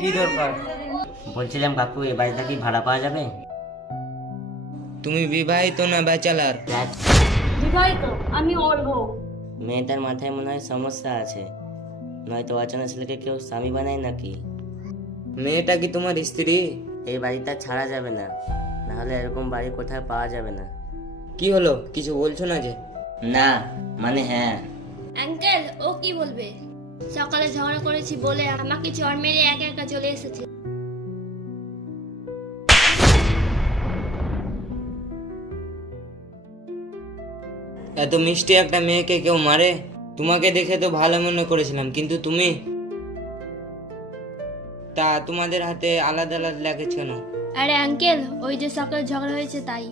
কি দরকার? বলছিলাম কাকু এই বাড়িটা কি ভাড়া পাওয়া যাবে? তুমি বিবাহিত না ব্যাচেলার? বিবাহিত, আমি ওর বউ। মেয়েটার মাথায় মনে হয় সমস্যা আছে, নয়তো অচেনা ছেলেকে কেউ স্বামী বানায় নাকি? মেয়েটা কি তোমার স্ত্রী? এই বাড়িটা ছাড়া যাবে না, নাহলে এরকম বাড়ি কোথায় পাওয়া যাবে না। কি হলো, কিছু বলছো না যে? না মানে হ্যাঁ। আঙ্কেল, ও কি বলবে? সকালে ঝগড়া করেছি বলে আমাকে চড় মেরে একা একা চলে এসেছে। এত মিষ্টি একটা মেয়েকে কেউ মারে? তোমাকে দেখে তো ভালো মনে করেছিলাম, কিন্তু তুমি তা তোমাদের হাতে আলাদা আলাদা লাগেছে কেন? আরে আঙ্কেল, ওই যে সকালে ঝগড়া হয়েছে তাই।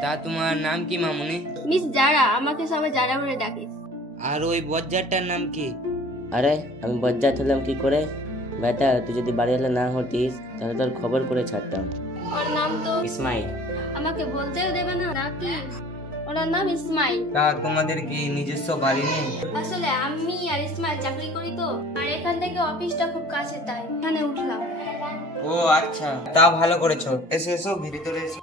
তা তোমার নাম কি মামুনি? মিস জারা, আমাকে সবাই জারা বলে ডাকে। আর ওই বজ্জারটার নাম কি? আরে আমি বজ্জাত হলাম কি করে? বেটা তুই যদি বাড়ি হলে না হতিস তাহলে তোর খবর করে ছাড়তাম। ওর নাম তো ইসমাইল। আমাকে বলতেও দেবে না নাকি? ওর নাম ইসমাইল। তা তোমাদের কি নিজস্ব বাড়ি নেই? আসলে আমি আর ইসমাইল চাকরি করি তো, আর এখান থেকে অফিসটা খুব কাছে, তাই এখানে উঠলাম। ও আচ্ছা, তা ভালো করেছো। এসো এসো, ভিতরে এসো।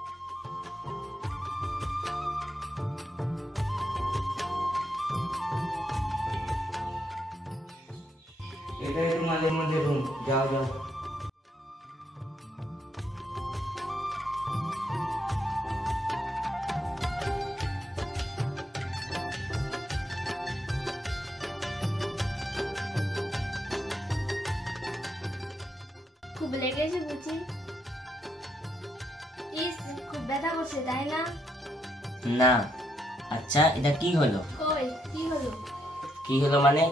এটাই তোমাদের মধ্যে রুম, যাও যাও। খুব লেগেছে বুঝি? ইস, খুব ব্যথা করছে তাই না? না। আচ্ছা এটা কি হলো? কই কি হলো? কি হলো মানে?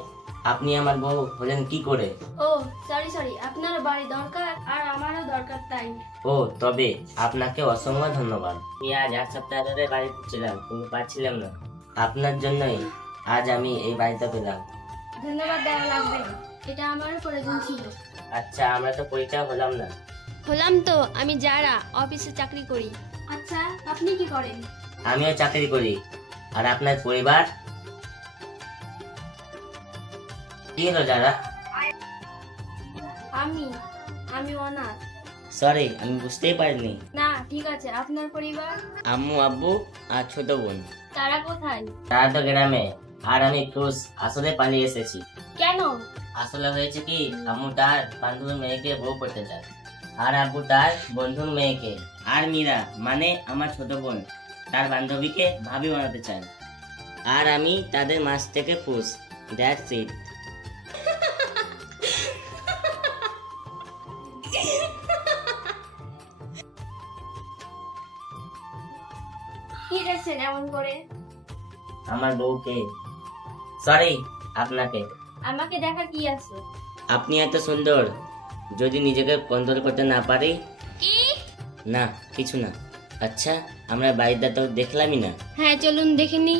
আপনি আমার বউ হলেন কি করে? ও সরি সরি, আপনার বাড়ি দরকার আর আমারও দরকার তাই। ও তবে আপনাকে অসংখ্য ধন্যবাদ। আমি আজ 1 সপ্তাহ ধরে বাড়ি ছিলাম কিন্তু পাচ্ছিলাম না, আপনার জন্যই আজ আমি এই বাড়িটা পেলাম। ধন্যবাদ দেওয়া লাগবে না, এটা আমারও প্রয়োজন ছিল। আচ্ছা আমরা তো পরিচয় হলাম না। হলাম তো, আমি যারা অফিসে চাকরি করি। আচ্ছা আপনি কি করেন? আমিও চাকরি করি। আর আপনার পরিবার? কি হলো যারা? আমি অনাথ। সরি আমি বুঝতেই পারিনি। না ঠিক আছে, আপনার পরিবার? আম্মু আব্বু আর ছোট বোন। তারা কোথায়? তারা তো গ্রামে, আর আমি ক্রুজ আসলে পালিয়ে এসেছি। কেন? আসলে হয়েছে কি, আম্মু তার বান্ধবীর মেয়েকে বউ করতে চায়, আর আব্বু তার বন্ধুর মেয়েকে, আর মীরা মানে আমার ছোট বোন তার বান্ধবীকে ভাবি বানাতে চায়, আর আমি তাদের মাঝ থেকে ফুস। That's it. কি দেখছেন এমন করে? আমার বউকে, সরি আপনাকে। আমাকে দেখা কি আছে? আপনি এত সুন্দর, যদি নিজেকে কন্ট্রোল করতে না পারি। কি? না কিছু না। আচ্ছা আমরা বাড়িটা তো দেখলামই না। হ্যাঁ চলুন দেখে নি।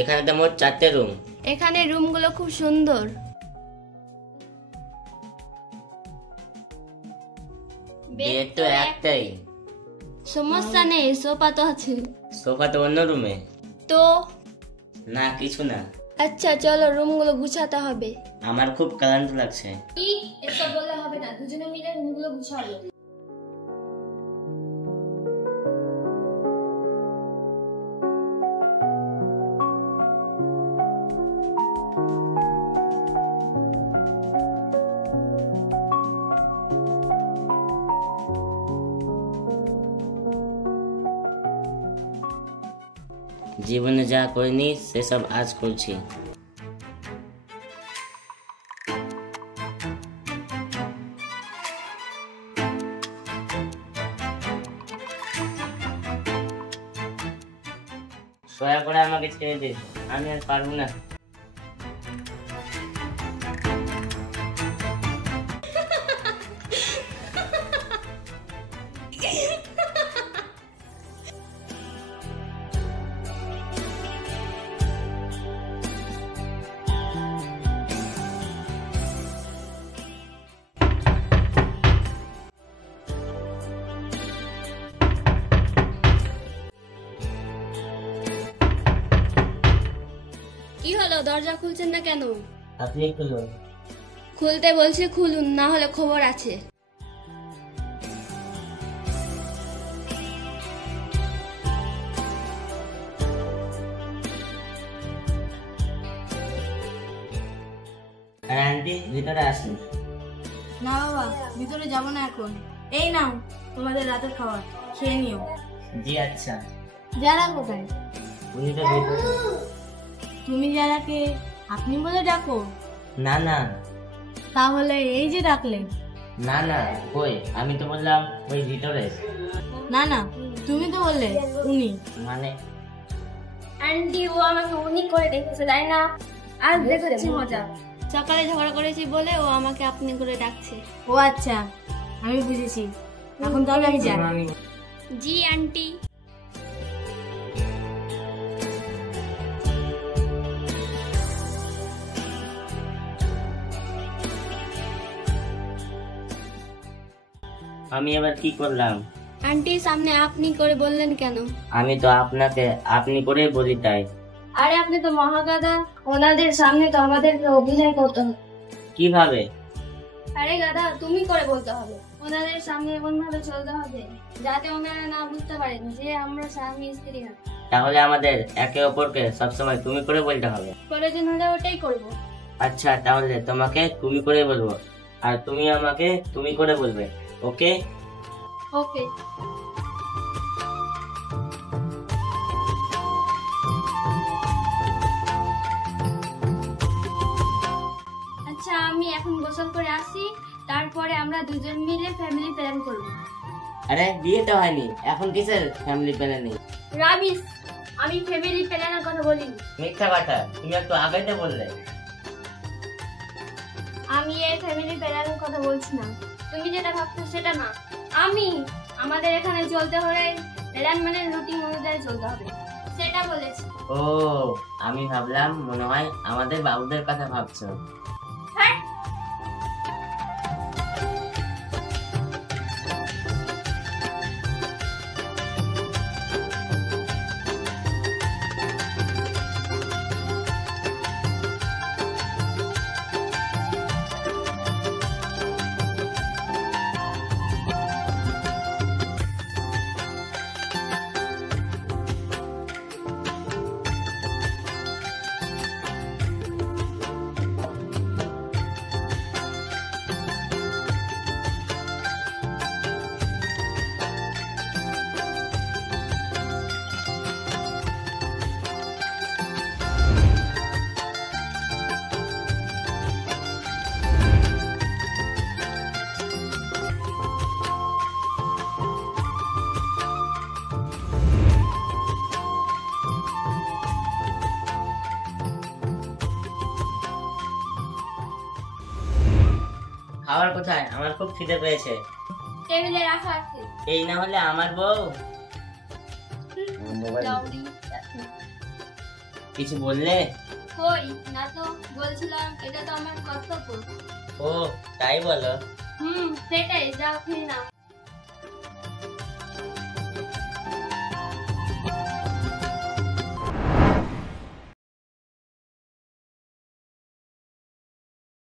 এখানে তো মোট 4টে রুম। এখানে রুমগুলো খুব সুন্দর। বেড তো একটাই। সমস্যা নেই, সোফা তো আছে। সোফা তো অন্য রুমে। তো না কিছু না। আচ্ছা চলো, রুমগুলো গুছাতে হবে। আমার খুব ক্লান্ত লাগছে। কি এসব বললে হবে না, দুজনে মিলে রুমগুলো গুছাবো। জীবনে যা করিনি সেসব আজ করছি। দয়া করে আমাকে ছেড়ে দে, আমি আর পারবো না। দরজা খুলছেন না কেন? আপনি খুলুন। খুলতে বলছি খুলুন, না হলে খবর আছে। আর আন্টি ভিতরে আসুন। না বাবা, ভিতরে যাব না এখন। এই নাও তোমাদের রাতের খাবার, খেয়ে নিও। জি আচ্ছা। যারা কোথায়? উনি তো ভিতরে। তুমি যারাকে আপনি বলে ডাকো? না না তাহলে এই যে ডাকলে। না না, কই আমি তো বললাম ওই ভিতরে। না না, তুমি তো বললে উনি। মানে আন্টি ও আমাকে উনি করে ডেকেছে, তাই না? আর দেখাচ্ছি মজা। সকালে ঝগড়া করেছি বলে ও আমাকে আপনি করে ডাকছে। ও আচ্ছা, আমি বুঝেছি। এখন তাহলে আমি যাই। জি আন্টি। আমি এবার কি করলাম? আন্টির সামনে আপনি করে বললেন কেন? আমি তো আপনাকে আপনি করে বলি তাই। আরে আপনি তো মহাগাদা, ওনাদের সামনে তো আমাদেরকে অভিনয় করতে হবে। কিভাবে? আরে গাদা, তুমি করে বলতে হবে। ওনাদের সামনে এমন ভাবে চলতে হবে যাতে ওনারা না বুঝতে পারেন যে আমরা স্বামী স্ত্রী না। তাহলে আমাদের একে অপরকে সবসময় তুমি করে বলতে হবে। প্রয়োজন হলে ওটাই করবো। আচ্ছা, তাহলে তোমাকে তুমি করে বলবো আর তুমি আমাকে তুমি করে বলবে। ওকে? ওকে। আচ্ছা, আমি এখন গোসল করে আসি, তারপরে আমরা দুজন মিলে ফ্যামিলি প্ল্যান করব। আরে বিয়ে তো হয়নি, এখন কিসের ফ্যামিলি প্ল্যানিং? রাবিস, আমি ফ্যামিলি প্ল্যানের কথা বলি। মিথ্যা কথা, তুমি একটু আগাইতে বললে। আমি এই ফ্যামিলি প্ল্যানের কথা বলছি না, তুমি যেটা ভাবছো সেটা না। আমাদের এখানে চলতে হলে প্ল্যান মানে রুটিন অনুযায়ী চলতে হবে, সেটা বলেছি। ও, আমি ভাবলাম মনে হয় আমাদের বাবুদের কথা ভাবছো। হ্যাঁ। খাবার কোথায়? আমার খুব খিদে পেয়েছে। টেবিলে রাখা আছে। এই না হলে আমার বউ। লাউডি। কিছু বললে? কই না তো, বলছিলাম এটা তো আমার কর্তব্য। ও, তাই বলো? সেটাই, যাও খেয়ে নাও।